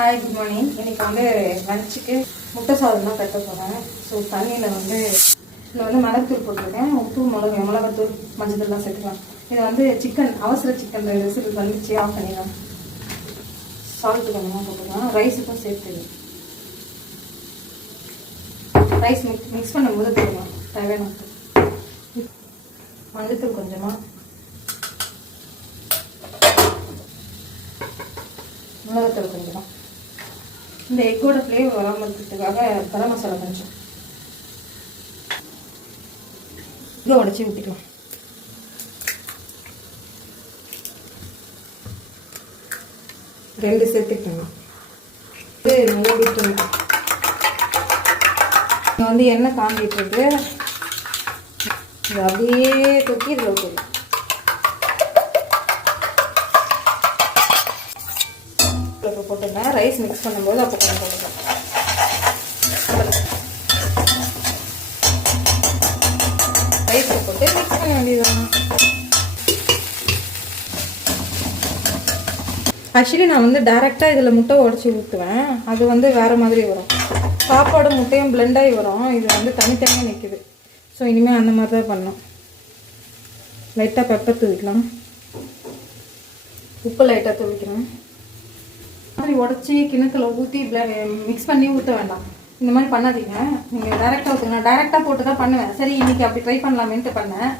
Hi good morning. இன்றைக்கி வந்து லஞ்சுக்கு முட்டை சாதம் தான் கட்ட போகிறேன். ஸோ தண்ணியில் இதில் வந்து மிளகுத்தூள் போட்டிருக்கேன். உப்பு மிளகாத்தூள் மஞ்சள்லாம் சேர்த்துக்கலாம். இதை வந்து சிக்கன் அவசர சிக்கன் விசில் வந்துச்சு, ஆஃப் பண்ணிடலாம். சால்ட்டு கொஞ்சமாக போட்டுக்கலாம். ரைஸுக்கும் சேர்த்து ரைஸ் மிக்ஸ் பண்ணும்போது போடலாம். தேவையான மஞ்சள்தூள் கொஞ்சமாக, மிளகாத்தூள் கொஞ்சமாக. இந்த எக்கோட ஃப்ளேவர் வராமல் இருக்கிறதுக்காக கரம் மசாலா கொஞ்சம் இதை உடச்சி ஊற்றிக்கலாம். ரெண்டு சேர்த்துக்கணும். இது மூடிட்டு வந்து எண்ணெய் காஞ்சிட்டு இது அப்படியே தூக்கி இதில் ஊற்றிடலாம். போட்டுருந்தேன். ரைஸ் மிக்ஸ் பண்ணும்போது அப்போ கொஞ்சம் போட்டுக்கலாம். ரைஸில் போட்டு மிக்ஸ் பண்ண வேண்டியதுதான். ஆக்சுவலி நான் வந்து டைரெக்டாக இதில் முட்டை உடச்சி ஊற்றுவேன். அது வந்து வேறு மாதிரி வரும். சாப்பாடு முட்டையும் பிளெண்டாகி வரும். இது வந்து தனித்தனியாக நிற்குது. ஸோ இனிமேல் அந்த மாதிரி தான் பண்ணோம். லைட்டாக பெப்பர் தூவிக்கலாம். உப்பு லைட்டாக தூவிக்கிறேன். மாதிரி உடச்சி கிணத்துல ஊற்றி மிக்ஸ் பண்ணி ஊற்ற வேண்டாம். இந்த மாதிரி பண்ணாதீங்க. நீங்கள் டைரெக்டாக ஊற்றுங்க. நான் டைரெக்டாக போட்டு தான் பண்ணுவேன். சரி இன்றைக்கி அப்படி ட்ரை பண்ணலாமேன்ட்டு பண்ணேன்.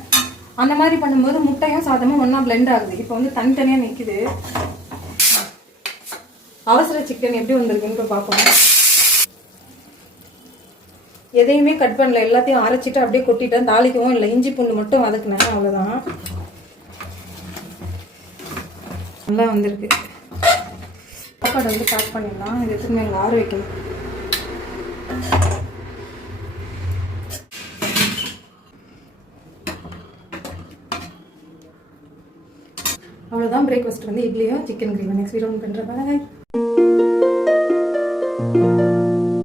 அந்த மாதிரி பண்ணும்போது முட்டையும் சாதமும் ஒன்றா பிளெண்ட் ஆகுது. இப்போ வந்து தனித்தனியாக நிற்குது. அவசர சிக்கன் எப்படி வந்திருக்குன்னு பார்ப்போம். எதையுமே கட் பண்ணல, எல்லாத்தையும் அரைச்சிட்டு அப்படியே கொட்டிட்டேன். தாளிக்கவும் இல்லை. இஞ்சி பூண்டு மட்டும் வதக்குனேன், அவ்வளோதான். நல்லா வந்திருக்கு. சாப்பாடு வந்து பேக் பண்ணிடலாம். இது எடுத்துன்னு எங்கள் ஆற வைக்கணும். அவ்வளோதான். பிரேக்ஃபாஸ்ட் வந்து இட்லியும் சிக்கன் கிரேவி. நெக்ஸ்ட் வீடியோ பண்ணுறேன். பாய்.